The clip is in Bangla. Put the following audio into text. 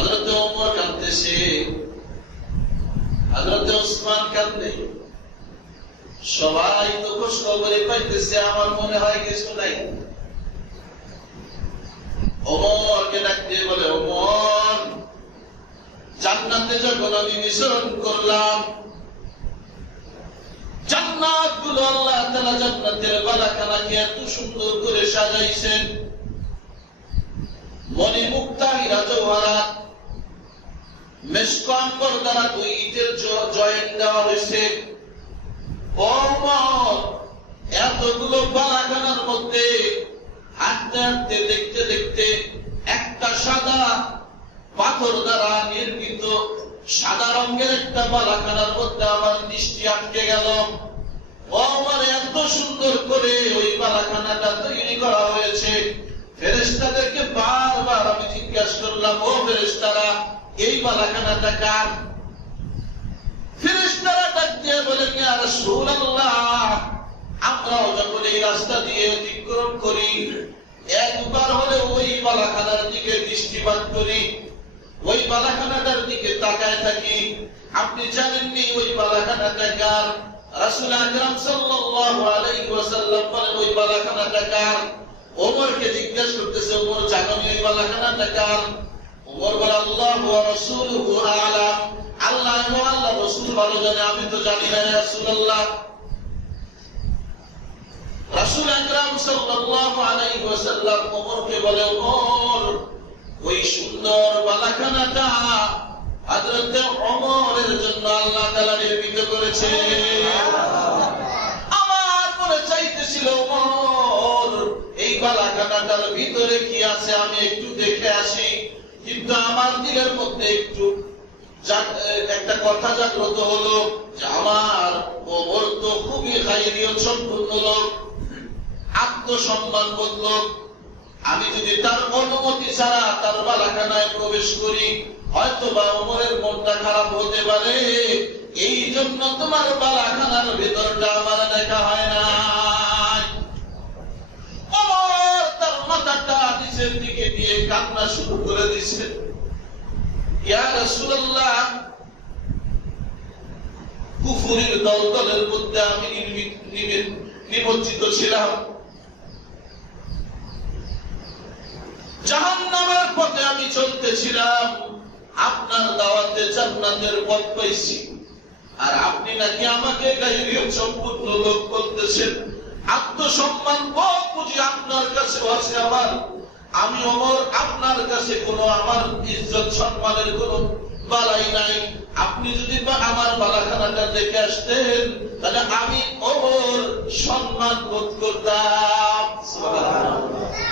হযরত ওমর কাঁদতেছে, হযরত ওসমান কাঁদে, সবাই তো খোঁজ খবরে পাইতেছে, আমার মনে হয় কিছু নাই। ওমরকে ডাক দিয়ে বলে, ওমর, জান্নাতে যখন আমি মিশন করলাম, জান্নাত গুলো আল্লাহ তাআলা জান্নাতের বালাখানাকে এত সুন্দর করে সাজাইছেন, মণি মুক্তা হীরা জওহরাত মেশক আম্বর দ্বারা 2 ইটের জয়েন্ট দেওয়া হয়েছে। ওমর, এতগুলো বালাখানার মধ্যে হাঁটতে হাঁটতে দেখতে দেখতে একটা সাদা পাথর দ্বারা নির্মিত সাদা রঙের একটা বালাখানার মধ্যে আমার দৃষ্টি আটকে গেল। ওমর, এত সুন্দর করে ওই বালাখানাটা তৈরি করা হয়েছে। ফেরেশতাদেরকে বারবার আমি জিজ্ঞাসা করলাম, ও ফেরেশতারা, এই বালাখানাটা কার? ফেরেশতারা ডাক দিয়ে বলেন, ইয়া রাসূলুল্লাহ, আমরাও যখন এই রাস্তা দিয়ে অতিক্রম করি, একবার হলে ওই বালাখানার দিকে দৃষ্টিপাত করি, ওই বালাখানাটার দিকে তাকায় থাকি। আপনি জানেননি ওই বালাখানাটা কার? রাসূল আকরাম সাল্লাল্লাহু আলাইহি ওয়াসাল্লাম বলেন, ওই বালাখানাটা কার? ওমরকে জিজ্ঞাসা করতেছে, ওমর, জানেন ওই বালাখানাটা কার? ওমর বলে, আল্লাহু ওয়া রাসূলুহু আ'লাম, আল্লাহ এবং আল্লাহর রাসূল ভালো জানে, আমি তো জানি না ইয়া রাসূলুল্লাহ। রাসূল আকরাম সাল্লাল্লাহু আলাইহি ওয়াসাল্লাম ওমরকে বলে, ওমর, ওই সুন্দর বালাখানাটা হযরত ওমরের জন্য আল্লাহ তাআলা নির্মিত করেছে। আমার মনে চাইতেছিল, ওমর, এই বালাখানাটার ভিতরে কি আছে আমি একটু দেখে আসি, কিন্তু আমার দিলের মধ্যে একটু একটা কথা জাগ্রত হলো যে আমার ওমর তো খুবই খায়রিয়ত সম্পন্ন লোক, আত্মসম্মানবোধ লোক, আমি যদি তার অনুমতি ছাড়া তার বালাখানায় প্রবেশ করি, হয়তো বা ওমরের মনটা খারাপ হতে পারে, এই জন্য তোমার বালাখানার ভেতরটা আমার দেখা হয় না। ওমর তার মাথাটা নিচের দিকে দিয়ে কান্না শুরু করে দিয়েছে। ইয়া রাসূলুল্লাহ, কুফরের দলদলের মধ্যে আমি নিমজ্জিত ছিলাম, জাহান্নামের পথে আমি চলতেছিলাম, আপনার দাওয়াতে জান্নাতের পথ পাইছি, আর আপনি নাকি আমাকে গায়রিয়ত সম্পূর্ণ লোক বলতেছেন। আত্মসম্মান বোধ বুঝি আপনার কাছে আছে আমার, আমি ওমর আপনার কাছে কোনো আমার ইজ্জত সম্মানের কোনো বালাই নাই। আপনি যদি আমার বালাখানাটা দেখে আসতেন, তাহলে আমি ওমর সম্মান বোধ করতাম।